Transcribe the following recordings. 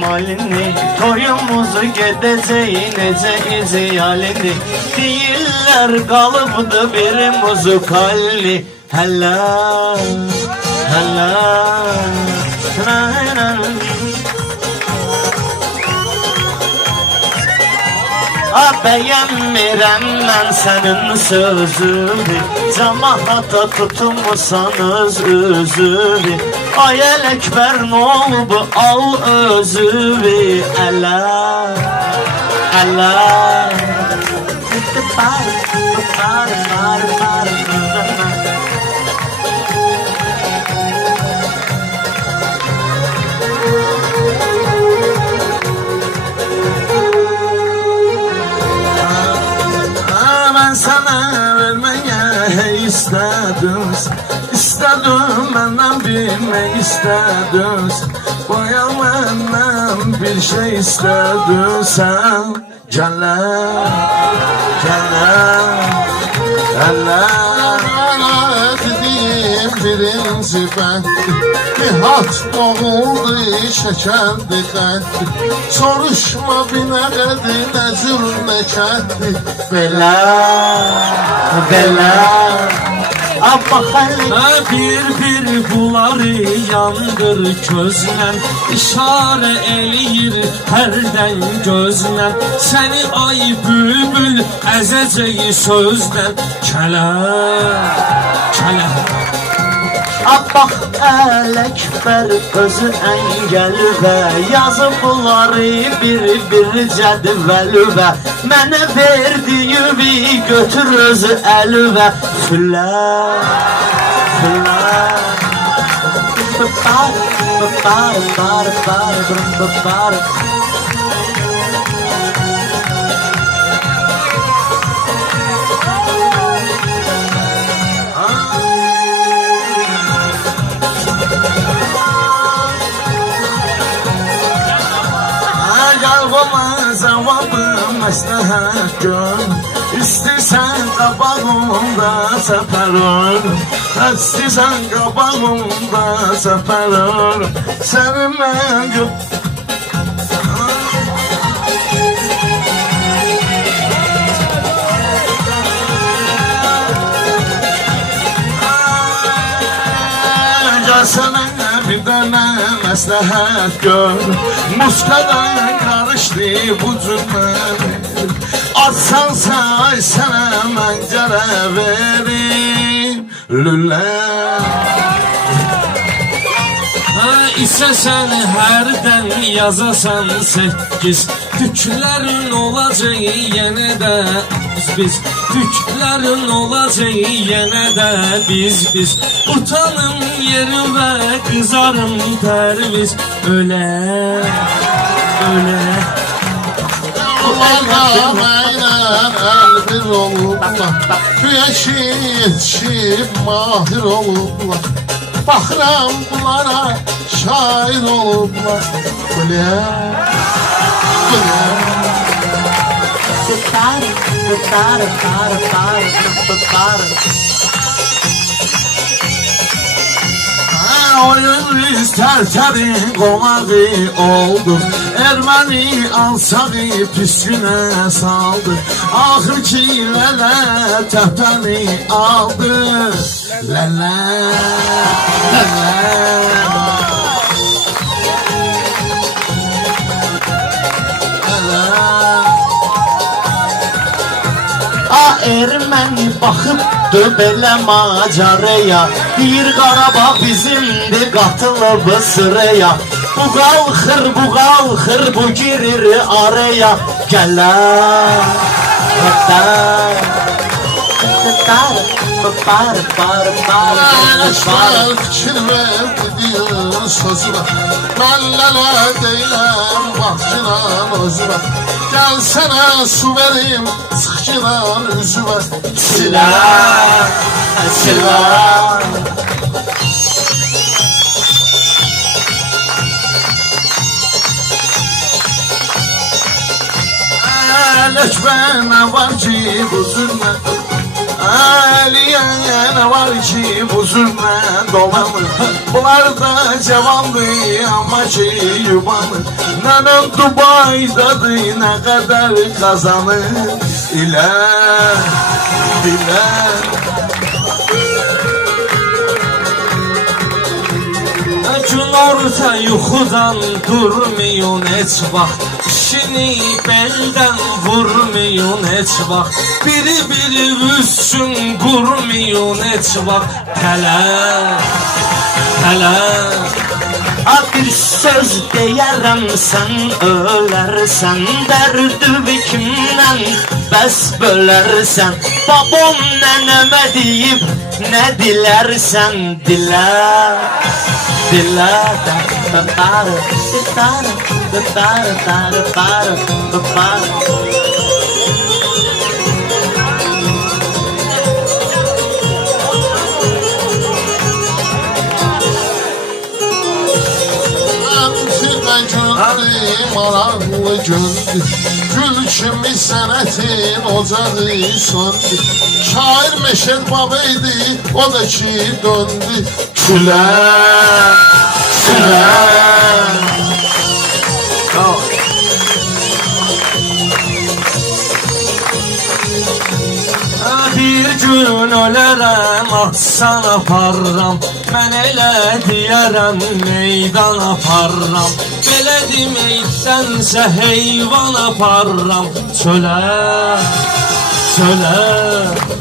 Malini toyumuzu gedeceği nece iziyalini Değiller kalıbdı bir muzukalli Hella Hella Beğenmirəm mən sənin sözünü Cəmaata tutmusanız özünü Ay Ələkbər nə olub al özünü Ələ Ələ Sana vermeye istedim İstedim benden bilmek istedim Baya benden bir şey istedin sen Gele Gele Gele Dediğim birinci ben Nihat doğuldu şekerdi qəndi Soruşma binəqədi nə cür nə kəndi Belə Belə Bir bunları yandır közlə İşarə eləyir hərdən gözlə Səni ay bülbül əzəcəyi sözdən Kələ Kələ Bax Ələkbər özü əngəli və yazıb bunları bir cədvəli və Mənə verdiyi götür özü əli və Fülə Fülə Cevabım məsləhət gör İstəyirsən qabağımda səpərər İstəyirsən qabağımda səpərər Sənin mən gör Gəlsənə bir dənə məsləhət gör Muskadan karıştı bu cümle Atsansa ay sana məncərə verim Lülə İstəsən hərdən yazasan 8 Tüklərin olacaq yenə də biz Tüklərin olacaq yenə də biz Utanım yerim və qızarım tərviz Ölə Ölə Allah'a məynən əlbir olublar Güneşi yetişib mahir olublar Baxıram bunlara şair olublar Bilə Bilə Oyun biz tertərin qonağı olduq Erməni alsağı pis günə saldıq Axır ki lələ təpəni aldı Lələ Lələ Erməni baxıbdı belə macaraya Deyir Qarabağ bizimdir qatılıb sıraya Bu qalxır bu girir araya Gələ Əşvəl fikir verdi deyir sözünə Mən lələ deyiləm baxcınan özünə Gəlsənə su verim sıxcınan üzümə Silah Silah Ələkbər nə var ki bu zülmə Eliyene var ki bu zülmə dolanır. Bunlar da cavandır ama ki yubanır. Nənəm Dubay'dadır ne kadar kazanır. İlə, ilə. Gün orta yuxudan durmayın heç vaxt. İşini beldən vurmayın heç vaxt. Biri üstün qurmayın heç vaxt. Hələ Bir söz deyərəm sən ölərsən. Dərdü kimdən bəs bölərsən. Babam nənəmə deyib nə dilərsən dilə. Dilə maraqlı gündü. Gül kimi sənətin ocağı söndü. Şair Meşed Baba idi, o da ki döndü. Külə, külə. bir gün ölərəm, atsan aparram. Mən elə deyərəm, meydan aparram. Belə deməysənsə heyvan aparram. Çölə, çölə.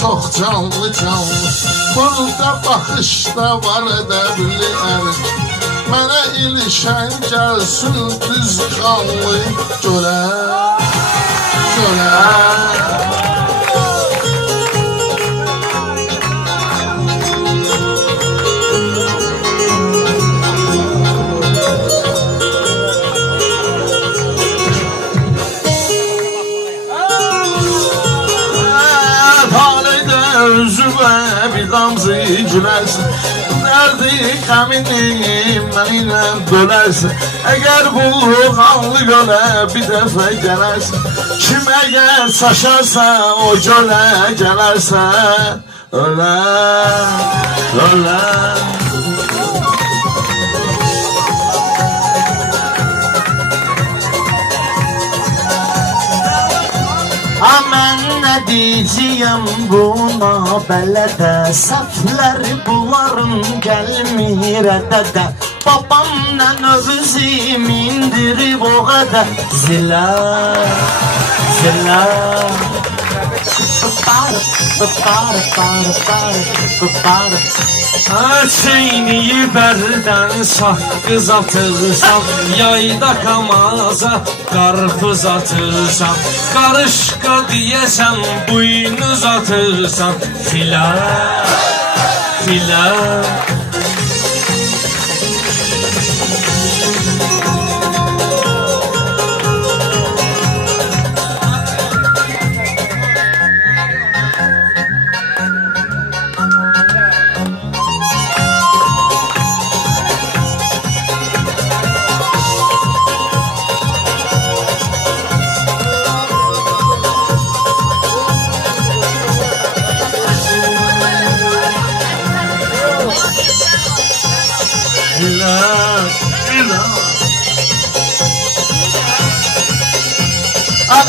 Çok canlı canlı. Burada baxışda var edəbli əli. Mənə ilişən gəlsin düz qanlı. Gölə, gölə. Özüme bir damzı gülersin. Derdi kamini benimle bölersin. Eğer bu kanlı göle bir defa gelersin. Kim eğer saçarsa o göle gelerse öler, öler. Mən nə deyəcəyəm buna bələdə. Səhvlər bunların gəlmir ədədə. Babamla özü mindirib o qədər. Zilə, zilə. Çeyniyib ərdən saqqız atırsan. Yayda kamaza qarpız atırsan. Qarışqa deyəsən buynuz atırsan. Filə, filə.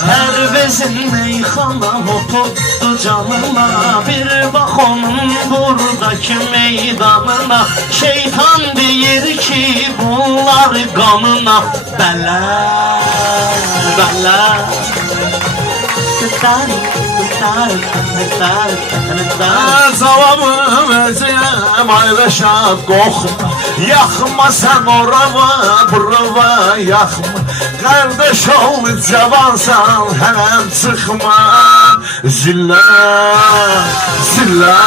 Pərvezin meyxana oturdu canıma. Bir bax onun buradakı meydanına. Şeytan deyir ki bunlar qanına. Bələ, bələ. Zavabım özüm ayveşat qoxma. Yaxma sən orava, burava yaxma. Qardaş ol cavansan hələm çıxma. Zillə, zillə.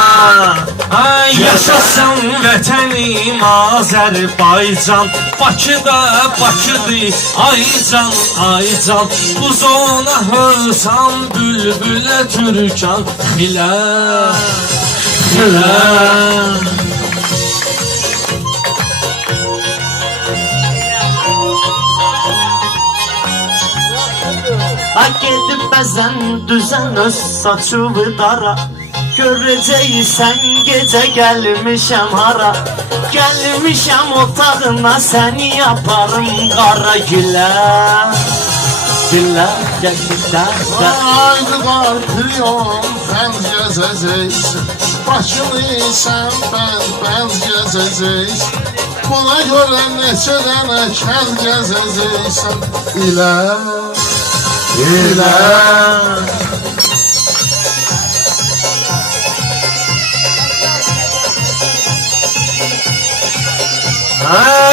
Yaşasan vətənim Azərbaycan, Bakıda Bakıdır, aycan, aycan. Buzona hörsan, bülbülə türkan, xilə, xilə. Ha gedib bəzən düzən öz saçımı dara. Görəcəksən gecə gəlmişəm hara. Gəlmişəm otağına səni yaparım qara gülə. Gülə, gülə, gülə. Haydi qarpıyon, sən gəzəcəksən. Bakılıysan, bənd gəzəcəksən. Buna görə neçə dənə kənd gəzəcəksən. İlə, ilə.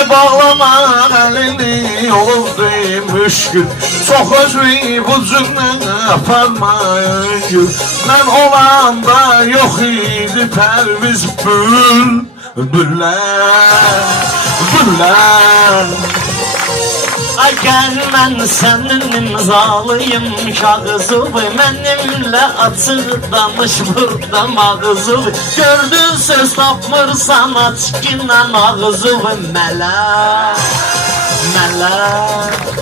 Bağlama elini oldu müşkül. Çok özlü bu cümle aparmayın gül. Ben olanda yok idi perviz bülbüller, bülbüller. Ay gəl mən sənin imzalıyım kağızımı. Mənimlə açıq danış burada mağızımı. Gördün söz tapmırsan aç ginən ağzımı. Mələk, mələk.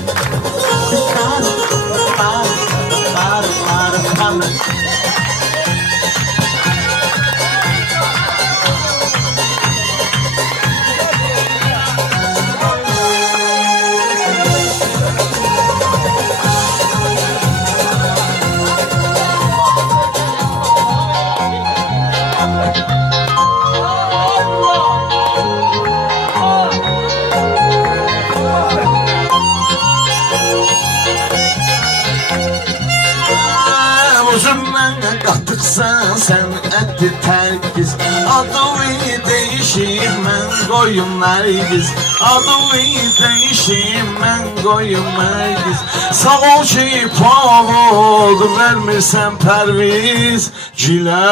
Özümden katıksan sen etti terkiz. Adımı değişir ben koyun nergiz. Adımı değişir ben koyun nergiz. Sağ ol ki pavud vermirsen perviz. Cile,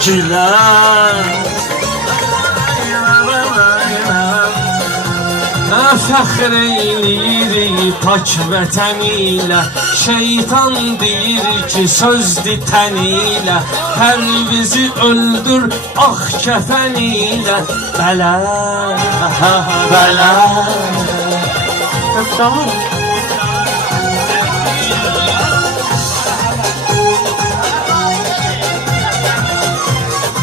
cile. Fəxr eylirik pak vətən ilə. Şeytan deyir ki sözdü tən ilə. Pərvizi öldür ah kəfən ilə. Bələ, bələ. Tamam.